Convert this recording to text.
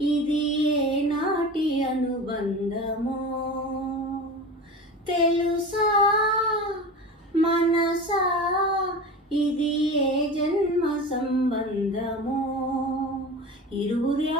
ఇది ఏ నాటి అనుబంధమో తెలుసా మనసా, ఇది ఏ జన్మ సంబంధమో. ఇరువురి